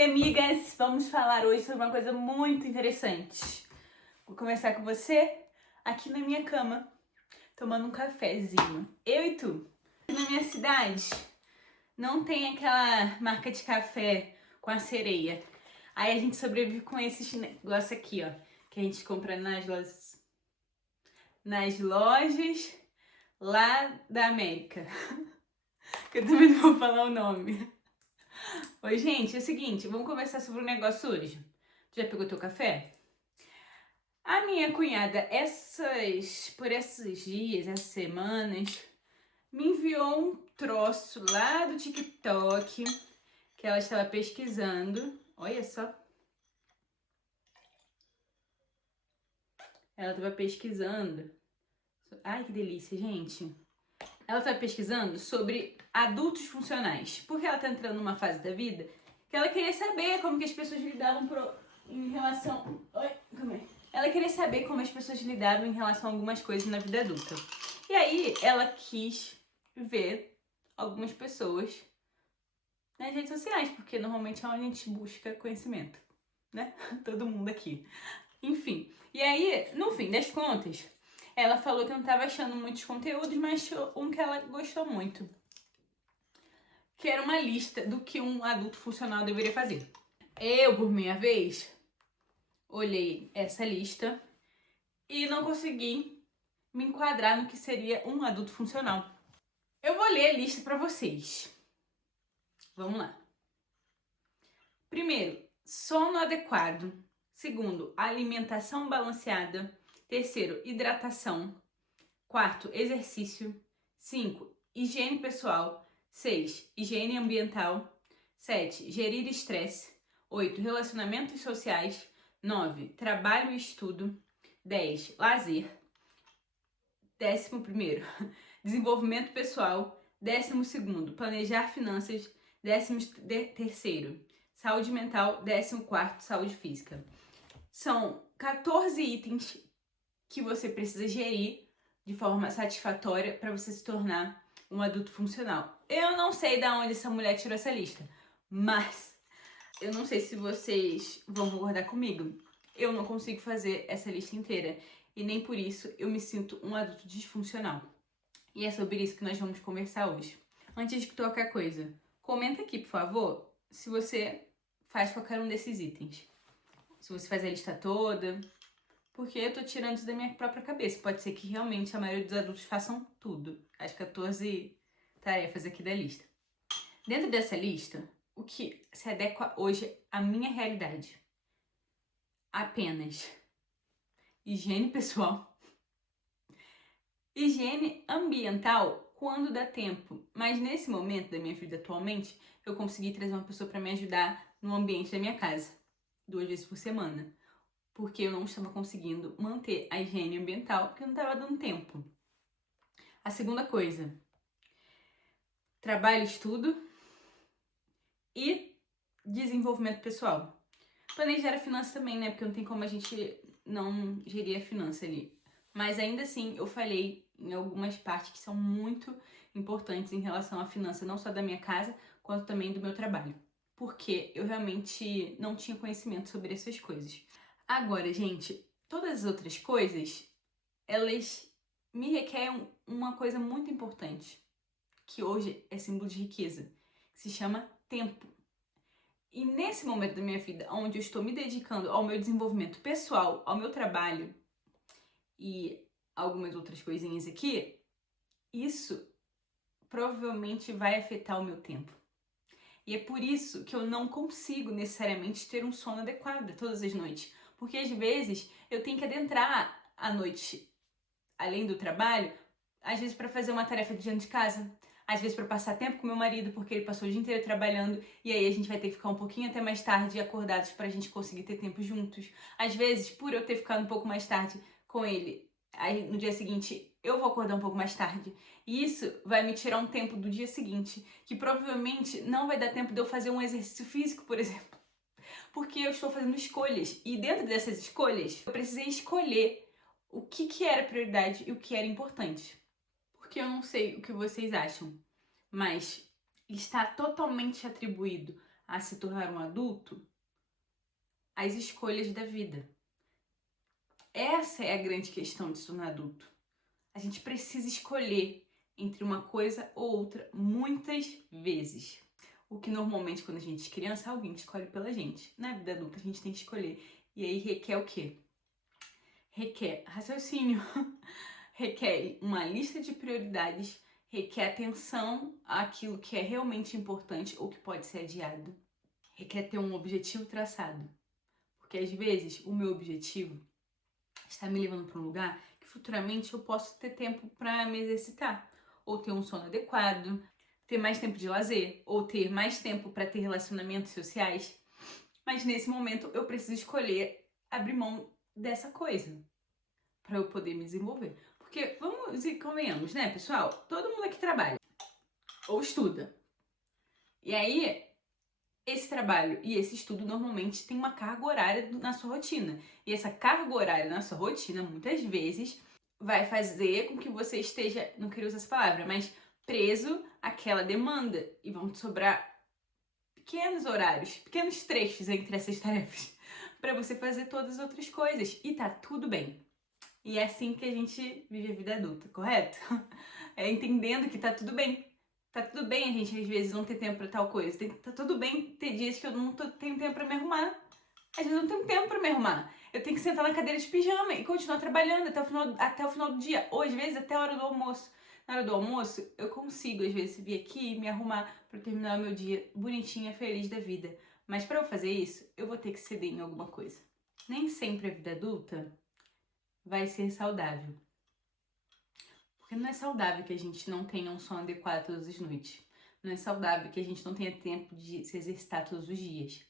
Oi, amigas! Vamos falar hoje sobre uma coisa muito interessante. Vou começar com você aqui na minha cama, tomando um cafezinho. Eu e tu. Na minha cidade não tem aquela marca de café com a sereia. Aí a gente sobrevive com esses negócios aqui, ó, que a gente compra nas lojas lá da América. Eu também não vou falar o nome. Oi, gente, é o seguinte, vamos conversar sobre um negócio hoje. Tu já pegou teu café? A minha cunhada, por esses dias, essas semanas, me enviou um troço lá do TikTok que ela estava pesquisando. Olha só. Ela estava pesquisando. Ai, que delícia, gente. Ela estava pesquisando sobre adultos funcionais. Porque ela está entrando numa fase da vida que ela queria saber como que as pessoas lidavam em relação... Oi, calma aí. Ela queria saber como as pessoas lidavam em relação a algumas coisas na vida adulta. E aí, ela quis ver algumas pessoas nas redes sociais, porque normalmente é onde a gente busca conhecimento, né? Todo mundo aqui. Enfim, e aí, no fim das contas, ela falou que não estava achando muitos conteúdos, mas achou um que ela gostou muito, que era uma lista do que um adulto funcional deveria fazer. Eu, por minha vez, olhei essa lista e não consegui me enquadrar no que seria um adulto funcional. Eu vou ler a lista para vocês. Vamos lá. Primeiro, sono adequado. Segundo, alimentação balanceada. Terceiro, hidratação. Quarto, exercício. 5, higiene pessoal. 6, higiene ambiental. 7, gerir estresse. 8, relacionamentos sociais. 9, trabalho e estudo. 10, lazer. 11º, desenvolvimento pessoal. 12º, planejar finanças. 13º, saúde mental. 14º, saúde física. São 14 itens que você precisa gerir de forma satisfatória para você se tornar um adulto funcional. Eu não sei de onde essa mulher tirou essa lista, mas eu não sei se vocês vão concordar comigo. Eu não consigo fazer essa lista inteira e nem por isso eu me sinto um adulto disfuncional. E é sobre isso que nós vamos conversar hoje. Antes de qualquer coisa, comenta aqui, por favor, se você faz qualquer um desses itens. Se você faz a lista toda, porque eu tô tirando isso da minha própria cabeça. Pode ser que realmente a maioria dos adultos façam tudo. As 14 tarefas aqui da lista. Dentro dessa lista, o que se adequa hoje à minha realidade? Apenas higiene pessoal, higiene ambiental quando dá tempo. Mas nesse momento da minha vida atualmente, eu consegui trazer uma pessoa para me ajudar no ambiente da minha casa, 2 vezes por semana. Porque eu não estava conseguindo manter a higiene ambiental, porque eu não estava dando tempo. A segunda coisa, trabalho, estudo e desenvolvimento pessoal. Planejar a finança também, né? Porque não tem como a gente não gerir a finança ali. Mas ainda assim, eu falhei em algumas partes que são muito importantes em relação à finança, não só da minha casa, quanto também do meu trabalho. Porque eu realmente não tinha conhecimento sobre essas coisas. Agora, gente, todas as outras coisas, elas me requerem uma coisa muito importante, que hoje é símbolo de riqueza, que se chama tempo. E nesse momento da minha vida, onde eu estou me dedicando ao meu desenvolvimento pessoal, ao meu trabalho e algumas outras coisinhas aqui, isso provavelmente vai afetar o meu tempo. E é por isso que eu não consigo necessariamente ter um sono adequado todas as noites. Porque às vezes eu tenho que adentrar à noite, além do trabalho, às vezes para fazer uma tarefa de dentro de casa, às vezes para passar tempo com meu marido, porque ele passou o dia inteiro trabalhando, e aí a gente vai ter que ficar um pouquinho até mais tarde acordados para a gente conseguir ter tempo juntos. Às vezes, por eu ter ficado um pouco mais tarde com ele, aí no dia seguinte eu vou acordar um pouco mais tarde. E isso vai me tirar um tempo do dia seguinte, que provavelmente não vai dar tempo de eu fazer um exercício físico, por exemplo. Porque eu estou fazendo escolhas. E dentro dessas escolhas, eu precisei escolher o que era prioridade e o que era importante. Porque eu não sei o que vocês acham, mas está totalmente atribuído a se tornar um adulto? As escolhas da vida. Essa é a grande questão de se tornar adulto. A gente precisa escolher entre uma coisa ou outra muitas vezes. O que normalmente quando a gente é criança, alguém escolhe pela gente. Na vida adulta a gente tem que escolher. E aí requer o quê? Requer raciocínio, requer uma lista de prioridades, requer atenção àquilo que é realmente importante ou que pode ser adiado. Requer ter um objetivo traçado. Porque às vezes o meu objetivo está me levando para um lugar que futuramente eu posso ter tempo para me exercitar, ou ter um sono adequado, ter mais tempo de lazer, ou ter mais tempo para ter relacionamentos sociais. Mas nesse momento eu preciso escolher abrir mão dessa coisa para eu poder me desenvolver. Porque vamos e convenhamos, né, pessoal? Todo mundo aqui trabalha ou estuda. E aí esse trabalho e esse estudo normalmente tem uma carga horária na sua rotina. E essa carga horária na sua rotina, muitas vezes, vai fazer com que você esteja, não queria usar essa palavra, mas preso àquela demanda. E vão te sobrar pequenos horários, pequenos trechos entre essas tarefas para você fazer todas as outras coisas. E tá tudo bem. E é assim que a gente vive a vida adulta, correto? É entendendo que tá tudo bem. Tá tudo bem a gente às vezes não ter tempo pra tal coisa. Tá tudo bem ter dias que eu não tenho tempo pra me arrumar. Às vezes eu não tenho tempo pra me arrumar. Eu tenho que sentar na cadeira de pijama e continuar trabalhando até o final do dia. Ou às vezes até a hora do almoço. Na hora do almoço eu consigo às vezes vir aqui e me arrumar pra terminar o meu dia bonitinha, feliz da vida. Mas pra eu fazer isso, eu vou ter que ceder em alguma coisa. Nem sempre a vida adulta vai ser saudável. Porque não é saudável que a gente não tenha um sono adequado todas as noites. Não é saudável que a gente não tenha tempo de se exercitar todos os dias.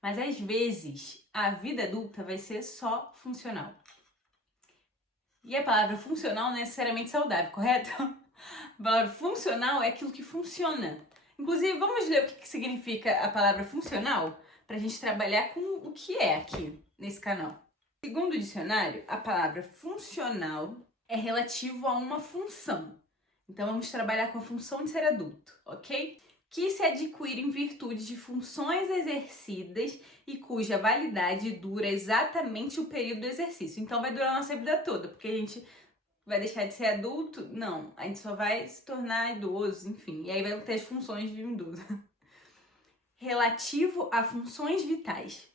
Mas às vezes, a vida adulta vai ser só funcional. E a palavra funcional não é necessariamente saudável, correto? A palavra funcional é aquilo que funciona. Inclusive, vamos ler o que significa a palavra funcional para a gente trabalhar com o que é aqui nesse canal. Segundo o dicionário, a palavra funcional é relativo a uma função. Então vamos trabalhar com a função de ser adulto, ok? Que se adquire em virtude de funções exercidas e cuja validade dura exatamente o período do exercício. Então vai durar a nossa vida toda, porque a gente vai deixar de ser adulto? Não, a gente só vai se tornar idoso, enfim. E aí vai ter as funções de um idoso. Relativo a funções vitais.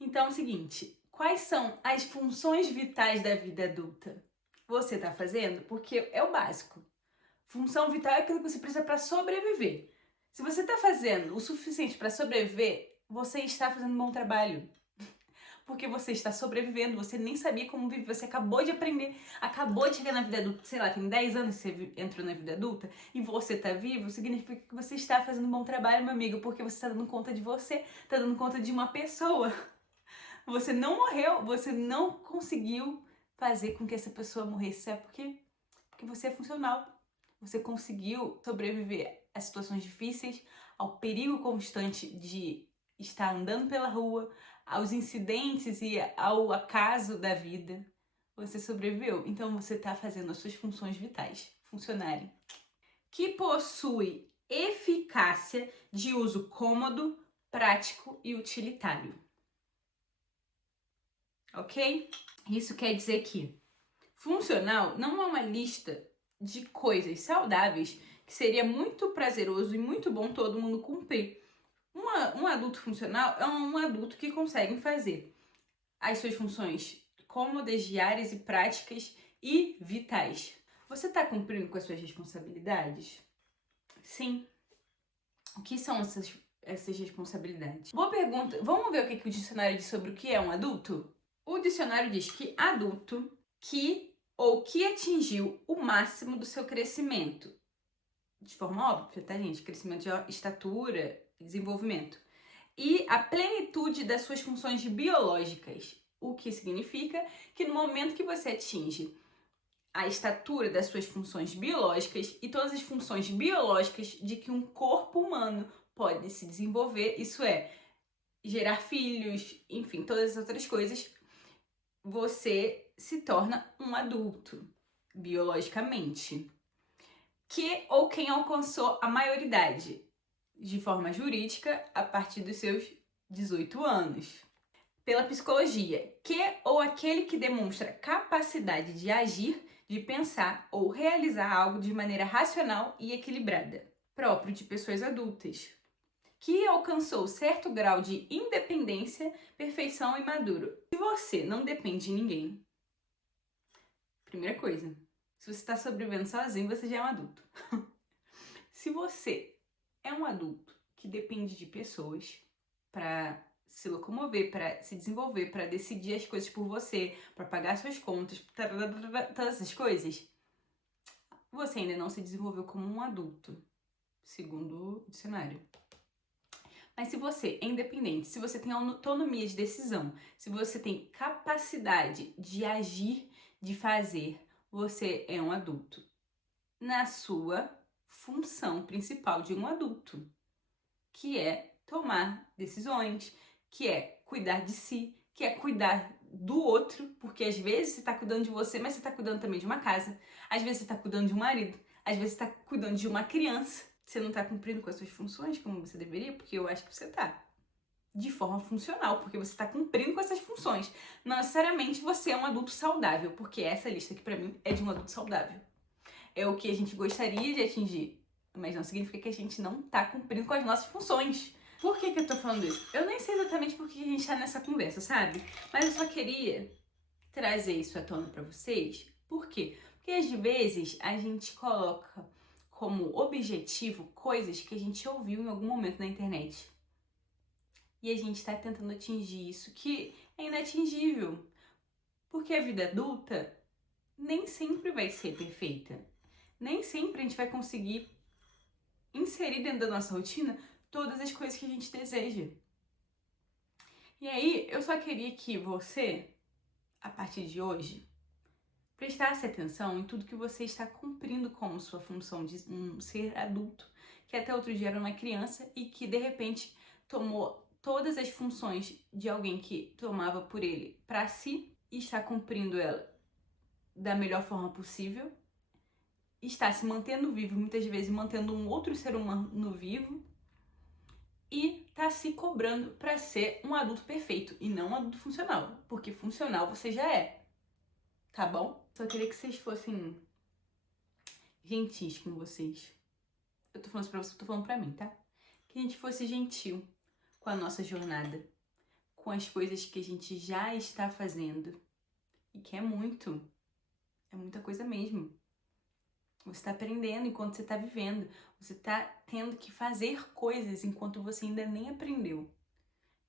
Então é o seguinte, quais são as funções vitais da vida adulta? Você está fazendo? Porque é o básico. Função vital é aquilo que você precisa para sobreviver. Se você está fazendo o suficiente para sobreviver, você está fazendo um bom trabalho. Porque você está sobrevivendo, você nem sabia como viver, você acabou de aprender, acabou de chegar na vida adulta, sei lá, tem 10 anos que você entrou na vida adulta e você está vivo, significa que você está fazendo um bom trabalho, meu amigo, porque você está dando conta de você, está dando conta de uma pessoa. Você não morreu, você não conseguiu fazer com que essa pessoa morresse, sabe por quê? Porque você é funcional. Você conseguiu sobreviver a situações difíceis, ao perigo constante de estar andando pela rua, aos incidentes e ao acaso da vida. Você sobreviveu, então você está fazendo as suas funções vitais funcionarem. Que possui eficácia de uso cômodo, prático e utilitário. Ok? Isso quer dizer que funcional não é uma lista de coisas saudáveis que seria muito prazeroso e muito bom todo mundo cumprir. Um adulto funcional é um adulto que consegue fazer as suas funções cômodas, diárias e práticas e vitais. Você está cumprindo com as suas responsabilidades? Sim. O que são essas responsabilidades? Boa pergunta. Vamos ver o que o dicionário diz sobre o que é um adulto? O dicionário diz que adulto que atingiu o máximo do seu crescimento. De forma óbvia, tá, gente? Crescimento de estatura e desenvolvimento. E a plenitude das suas funções biológicas. O que significa que no momento que você atinge a estatura das suas funções biológicas e todas as funções biológicas de que um corpo humano pode se desenvolver, isso é, gerar filhos, enfim, todas as outras coisas, você se torna um adulto, biologicamente. Que ou quem alcançou a maioridade. de forma jurídica a partir dos seus 18 anos. Pela psicologia, que ou aquele que demonstra capacidade de agir, de pensar ou realizar algo de maneira racional e equilibrada, próprio de pessoas adultas, que alcançou certo grau de independência, perfeição e maduro. Se você não depende de ninguém, primeira coisa, se você está sobrevivendo sozinho, você já é um adulto. Se você é um adulto que depende de pessoas para se locomover, para se desenvolver, para decidir as coisas por você, para pagar suas contas, todas essas coisas, você ainda não se desenvolveu como um adulto, segundo o dicionário. Mas se você é independente, se você tem autonomia de decisão, se você tem capacidade de agir, de fazer, você é um adulto. Na sua função principal de um adulto, que é tomar decisões, que é cuidar de si, que é cuidar do outro, porque às vezes você está cuidando de você, mas você está cuidando também de uma casa, às vezes você está cuidando de um marido, às vezes você está cuidando de uma criança. Você não está cumprindo com as suas funções como você deveria, porque eu acho que você está. De forma funcional, porque você está cumprindo com essas funções. Não necessariamente você é um adulto saudável, porque essa lista aqui pra mim é de um adulto saudável. É o que a gente gostaria de atingir, mas não significa que a gente não tá cumprindo com as nossas funções. Por que eu tô falando isso? Eu nem sei exatamente por que a gente tá nessa conversa, sabe? Mas eu só queria trazer isso à tona pra vocês. Por quê? Porque às vezes a gente coloca como objetivo coisas que a gente ouviu em algum momento na internet. E a gente tá tentando atingir isso que é inatingível. Porque a vida adulta nem sempre vai ser perfeita. Nem sempre a gente vai conseguir inserir dentro da nossa rotina todas as coisas que a gente deseja. E aí, eu só queria que você, a partir de hoje, prestasse atenção em tudo que você está cumprindo como sua função de um ser adulto, que até outro dia era uma criança e que de repente tomou todas as funções de alguém que tomava por ele para si e está cumprindo ela da melhor forma possível, está se mantendo vivo, muitas vezes mantendo um outro ser humano vivo e está se cobrando para ser um adulto perfeito e não um adulto funcional, porque funcional você já é, tá bom? Só queria que vocês fossem gentis com vocês. Eu tô falando isso pra você, eu tô falando pra mim, tá? Que a gente fosse gentil com a nossa jornada, com as coisas que a gente já está fazendo e que é muita coisa mesmo. Você está aprendendo enquanto você está vivendo, você está tendo que fazer coisas enquanto você ainda nem aprendeu.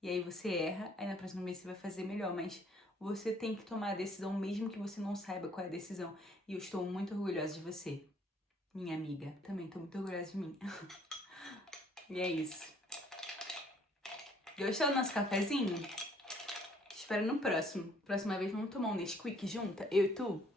E aí você erra, aí na próxima vez você vai fazer melhor, mas você tem que tomar a decisão mesmo que você não saiba qual é a decisão. E eu estou muito orgulhosa de você, minha amiga. Também estou muito orgulhosa de mim. E é isso. Gostou do nosso cafezinho? Te espero no próximo. Próxima vez vamos tomar um Nesquik junta, eu e tu?